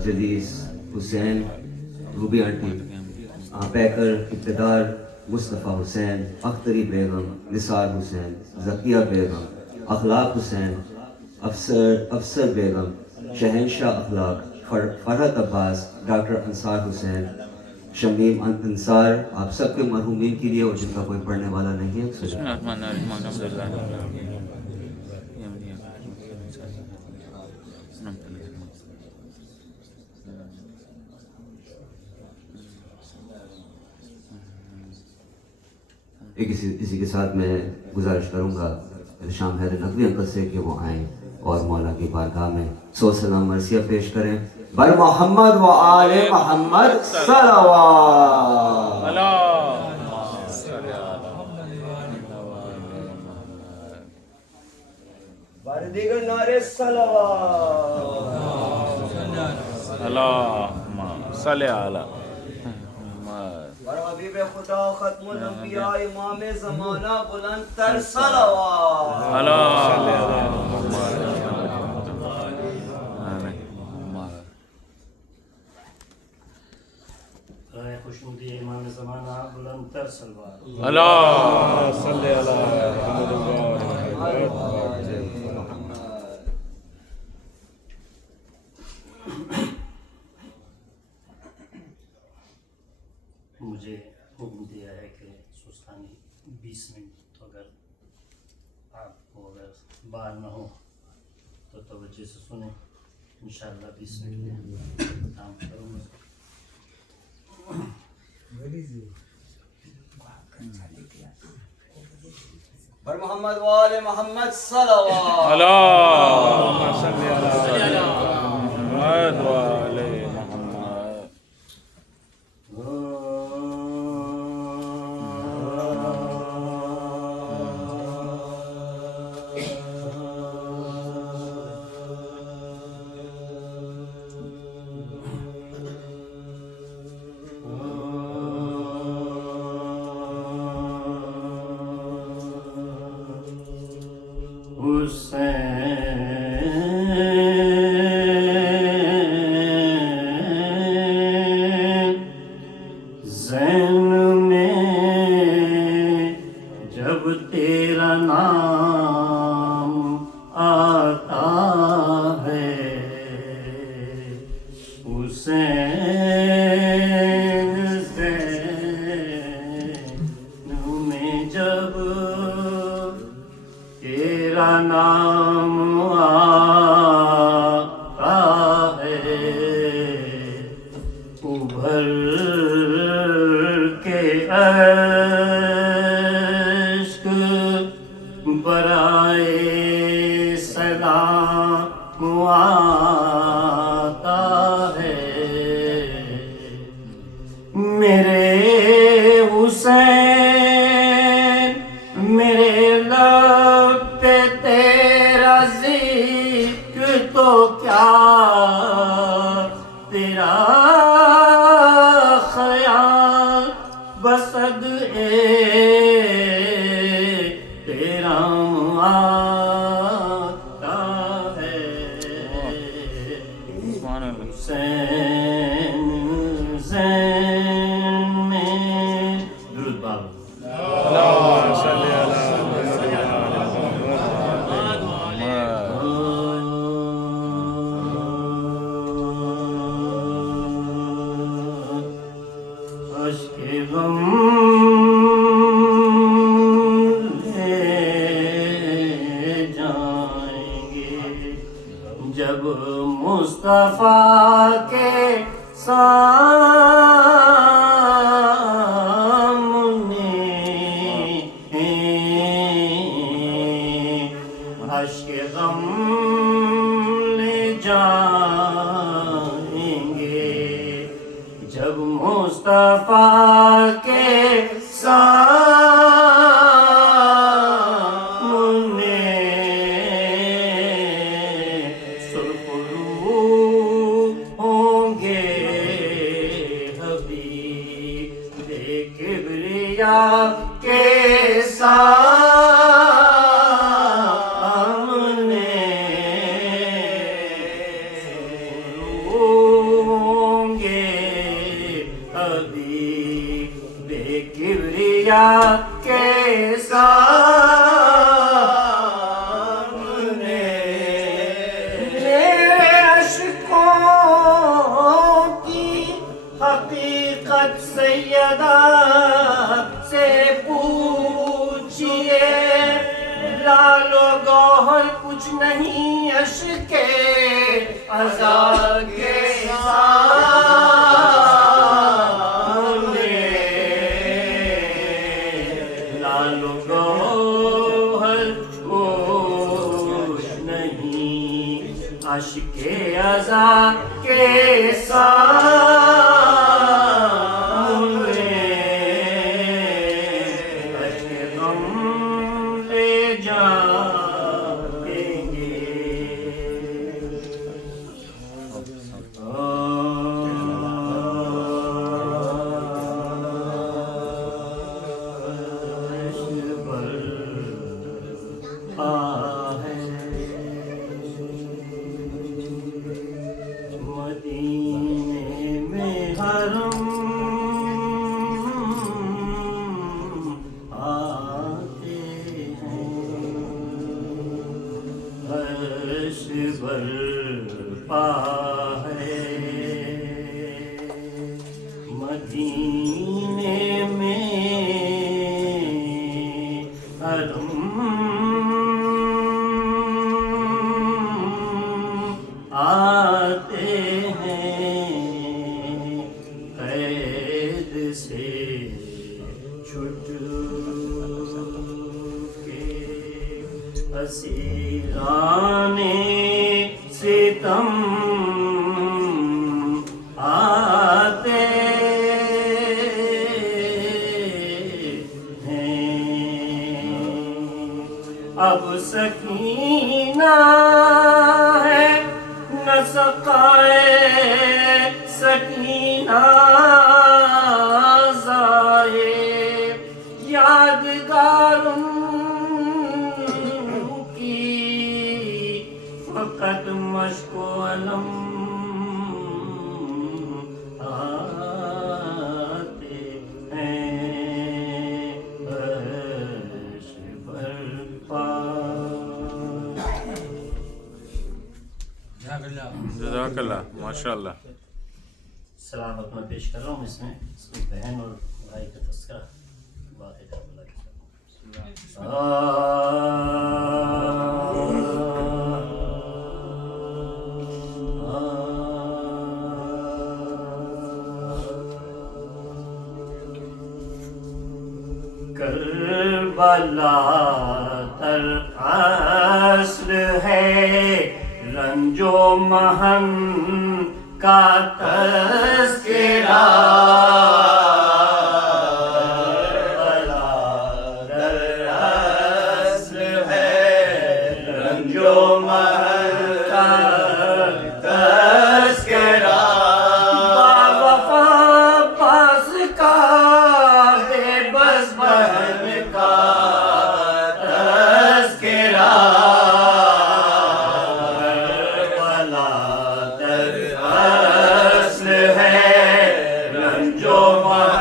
جلیس حسین Ruby aunty پیکر اقتدار مصطفیٰ حسین اختری بیگم نثار حسین ذکیہ بیگم اخلاق حسین افسر بیگم شہنشاہ اخلاق فرحت عباس ڈاکٹر انصار حسین شمیم انصار آپ سب کے مرحومین کے لیے اور جن کا کوئی پڑھنے والا نہیں ہے اسی کے ساتھ میں گزارش کروں گا شام حیدر نقوی انکل سے کہ وہ آئیں اور مولا کی بارگاہ میں 100 سلام مرثیہ پیش کریں بر محمد و آل محمد صلوات بر دیگر نعرے صلوات اللہم صلی علی بر حبیب خدا ختم الانبیاء امام زمانہ بلند تر صلوات خوشنودی امام زمانہ بلند تر صلوات اللہ صلی اللہ مجھے حکم دیا ہے کہ سستانی 20 منٹ تو اگر آپ کو اگر بار نہ ہو تو توجہ سے سنیں انشاءاللہ 20 منٹ میں کام کروں گا بر محمد و آل محمد صلوات اللہم صلی علی محمد و آل محمد ذہن میں جب تیرا نام آتا ہے حسین ذہن میں جب تیرا نام آتا ہے ابھر کے اشک برائے سلام آتا ہے میرے حسین میرے لب پہ تیرا ذکر تو کیا تیرا خیال بسد تیرا آتا ہے حسین ذہن میں درود بابا اللہم صلی علی اشک غم لے جائیں گے جب مصطفیٰ کے سامنے اشک غم لے جائیں گے جب مصطفیٰ کے سامنے سرخ رو ہوں گے حبیب کبریا کے سامنے دریا کے سامنے میرے اشکوں کی حقیقت سیدہ سے پوچھئے لال و گوہر کچھ نہیں اشک عزا کے سامنے لال و گوہر کچھ نہیں اشک عزا کے سامنے اشک غم لے جائیں گے مدینے میں حرم آتے ہیں عرش برپا ہے مدینے میں حرم آتے ہیں قید سے چھٹ کے اسیران ستم آتے ہیں اب سکینہ ہے نہ سقائے سکینہ ضائع یادگار ان کی فقط مشق و علم آتے ہیں عرش برپا جزاک اللہ ماشاء اللہ. سلام اپنا پیش کر رہا ہوں اس میں بہن اور بھائی کا تذکرہ واحد اللہ کے کربلا تر عصر ہے رنج و محن کا تذکرہ کربلا تر عصر ہے رنج و محن کا تذکرہ باوفا پاس کا بے بس بہن کا تذکرہ کربلا در اصل ہے رنج و محن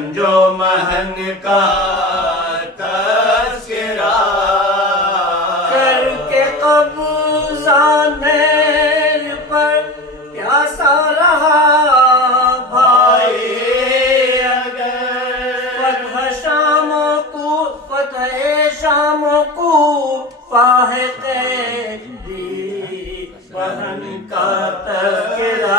رنجو محن کا تذکرہ کر کے قبضہ نیل پر پیاسا رہا بھائی اگر فتح شام کو فاحق دی بہن کا تذکرہ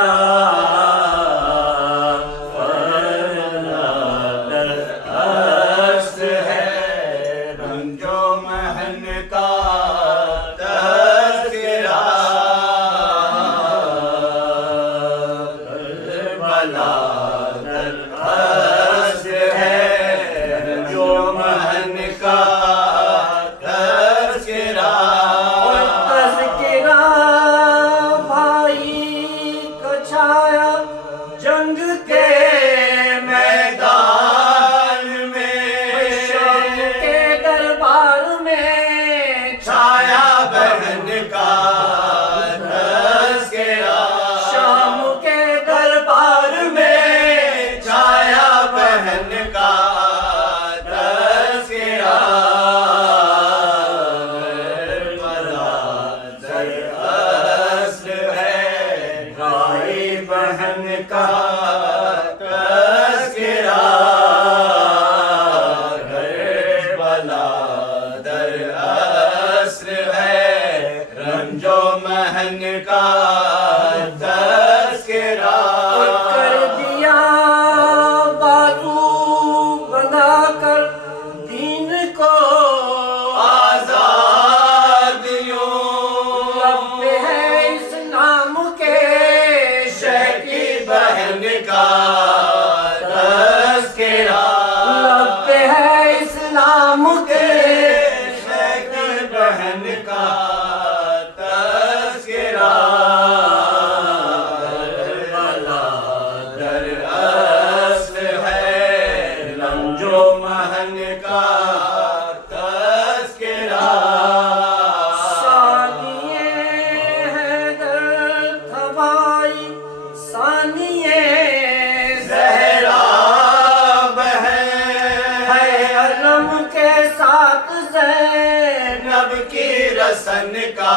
رسن کا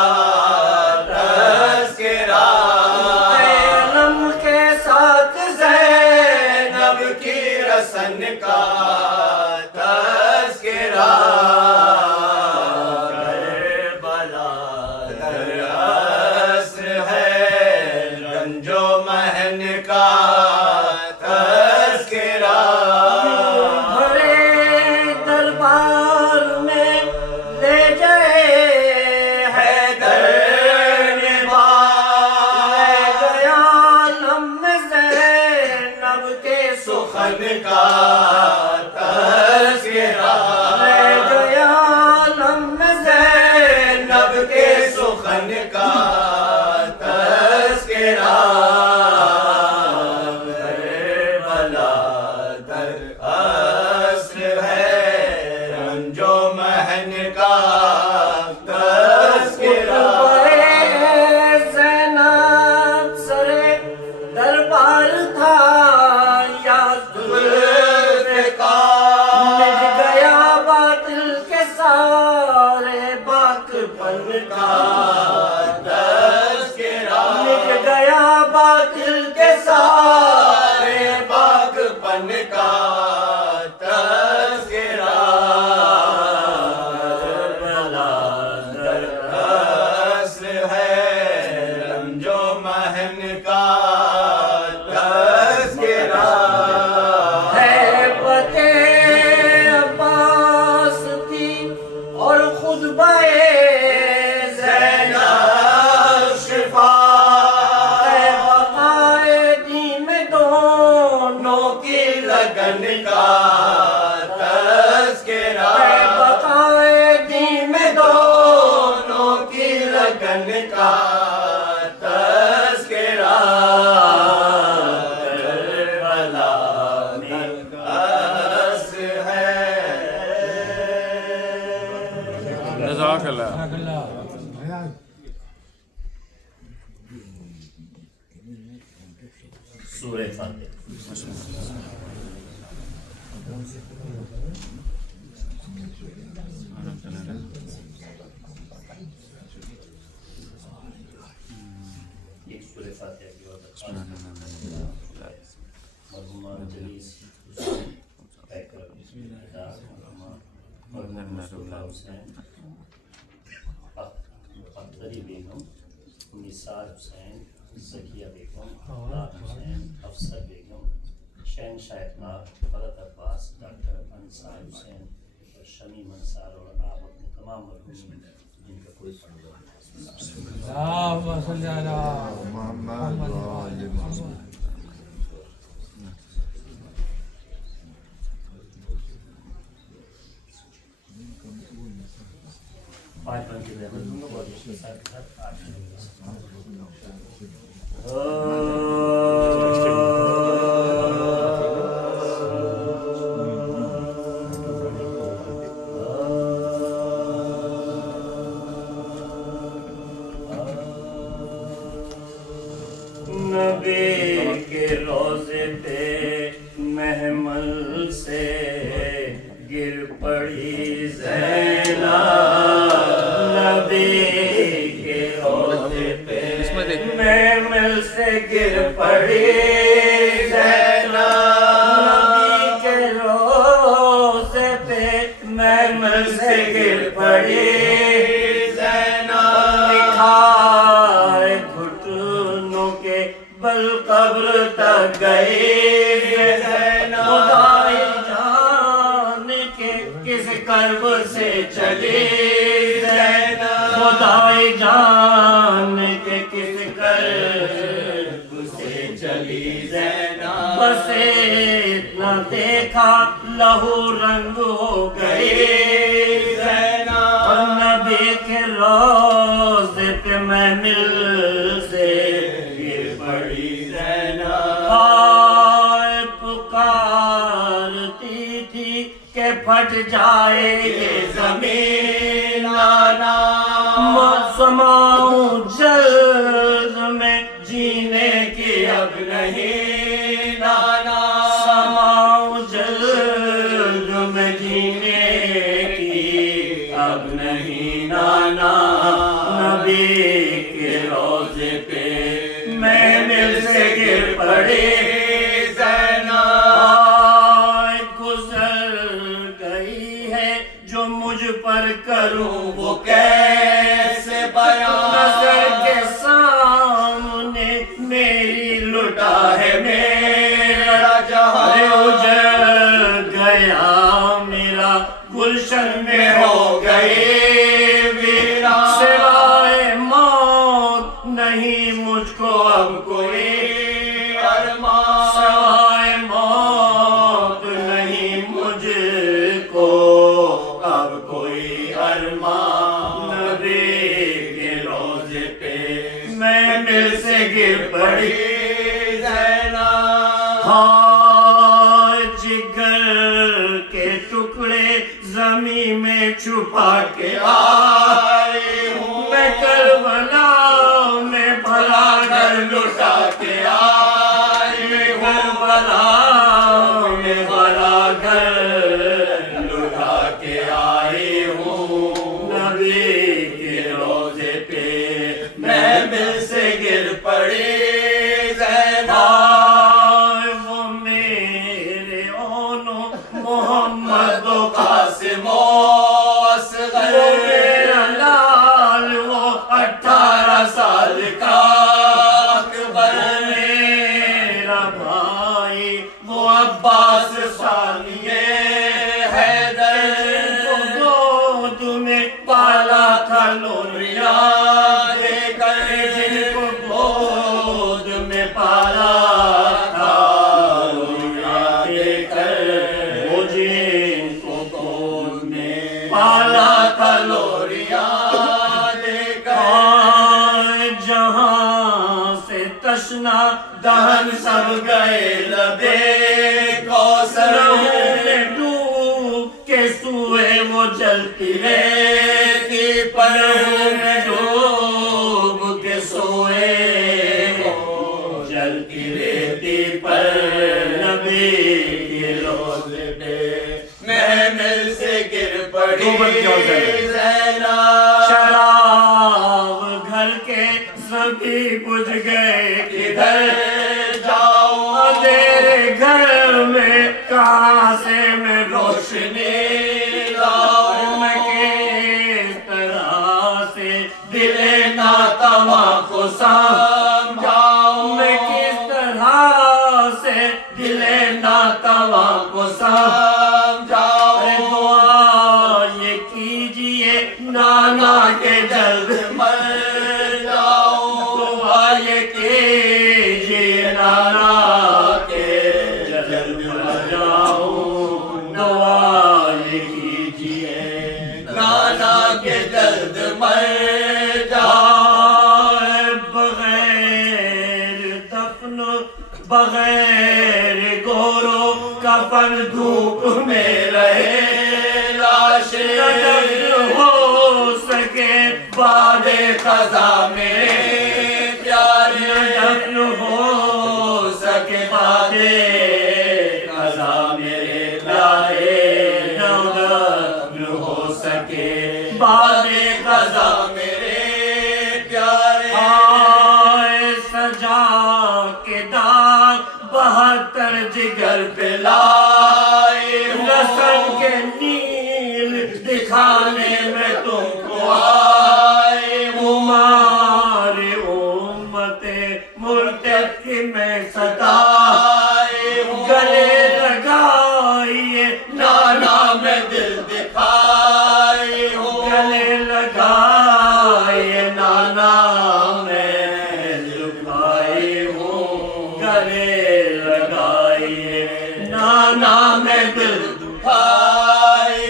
تذکرہ علم کے ساتھ زینب کی رسن کا تذکرہ کربلا در عصر ہے رنج و محن کا تذکرہ سورہ فاتحہ ایک سورہ فاتحہ کی وقت مرحومہ جلیس پیکر مرحومہ مصطفیٰ حسین اختری بیگم نثار حسین ذکیہ بیگم اخلاق حسین افسر بیگم شہنشاہ اخلاق فرد عباس ڈاکٹر انصار حسین شمیم انصار اور آپ اپنے تمام مرحومین جن کا کوئی اللهم صل على محمد وآل محمد. پانچ بن کے رحمت دوں گا اور اس کے ساتھ آٹھ نبی کے روزے پہ محمل سے گر پڑی زینب نبی کے روزے پہ محمل سے گر پڑی زینب نبی کے روزے پہ محمل سے گر پڑی بل قبر تک گئی خدائی جان کے کس کرب سے چلی خدائی جان کے کس کرب سے چلی بس اتنا دیکھا لہو رنگ ہو گئی اور نبی کے روزے پہ محمل سے پکارتی تھی کہ پھٹ جائے یہ زمین سماؤں جلد میں جینے کی اب نہیں نانا سماؤں جلد میں جینے کی اب نہیں نانا نبی کے روزے پہ محمل سے گر پڑی مجھ پر کروں وہ کیسے بیان نظر کے سامنے میری لٹا ہے میرا جہاں اجڑ گیا میرا گلشن میں ہو گئی ویران سوائے موت نہیں مجھ کو اب کوئی ارمان سوائے موت نہیں مجھ کو اب کوئی ارمان نبی کے روزے پہ محمل سے گر پڑی ہائے جگر کے ٹکڑے زمین میں چھپا کے آئی ہوں میں کربلا میں بھلا گھر لٹا کے آئی میں کربلا میں بھلا گھر لٹا کے آئی ہوں نبی کے روزے پہ محمل سے گر پڑی وہ میرے اونو محمد و قاسم وہ میرا لال وہ 18 سال کا اکبر میرا بھائی وہ عباس ثانیہ حیدر کو گود میں پالا تھا لوریا دے کر جن کو گود میں پالا تھا لوریا دے کر وہ جن کو گود میں پالا تھا لوریا دے کر جہاں سے تشنا دہن سب گئے لبے کوثر میں ڈوب کے سوئے وہ جلتی رہتی پر میں ڈوب کے سوئے وہ جلتی رہتی پر نبی کے روزے پہ شراب گھر کے سبھی بجھ گئے کدھر جاؤں تیرے گھر میں کہاں سے میں روشنی لاؤں میں کس طرح سے دل ناتواں کو سمجھاؤں میں کس طرح سے دل ناتواں کو سمجھاؤں دعا یہ کیجئے نانا کے جلد مر جاؤں دعا یہ کیجئے نانا کے جلد مر جاؤں دعا یہ کیجئے نانا کے جلد مر جاؤں بغیر دفن بغیر گورو کفن دھوپ میں رہے لاش دفن ہو سکے بعد قضا میرے پیارے دفن ہو سکے بعد قضا میرے پیارے دفن ہو سکے بعد قضا میرے پیارے سجا کے داغ 72 جگر پہ لائے رسم کے نیل دکھانے میں تم کو آئے ہمارے امت مرتد کی میں ستائے گلے لگائیے نانا میں دل دکھائے گلے لگائیے نانا میں دکھائے ہوں گلے لگائیے نانا میں دل دکھائے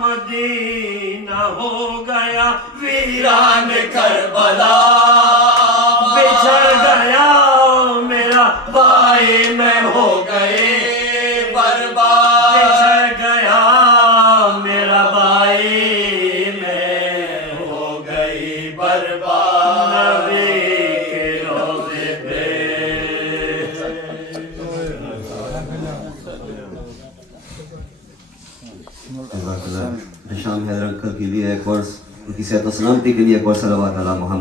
مدینہ ہو گیا ویران کربلا بچھڑ گیا میرا بھائی میں ہو گئے برباد بچھڑ گیا میرا بھائی میں ہو گئی برباد نبی کے روضے پہ شام حیدر انکل کے لیے ایک اور ان کی صحت و سلامتی کے لیے ایک اور صلوات علی محمد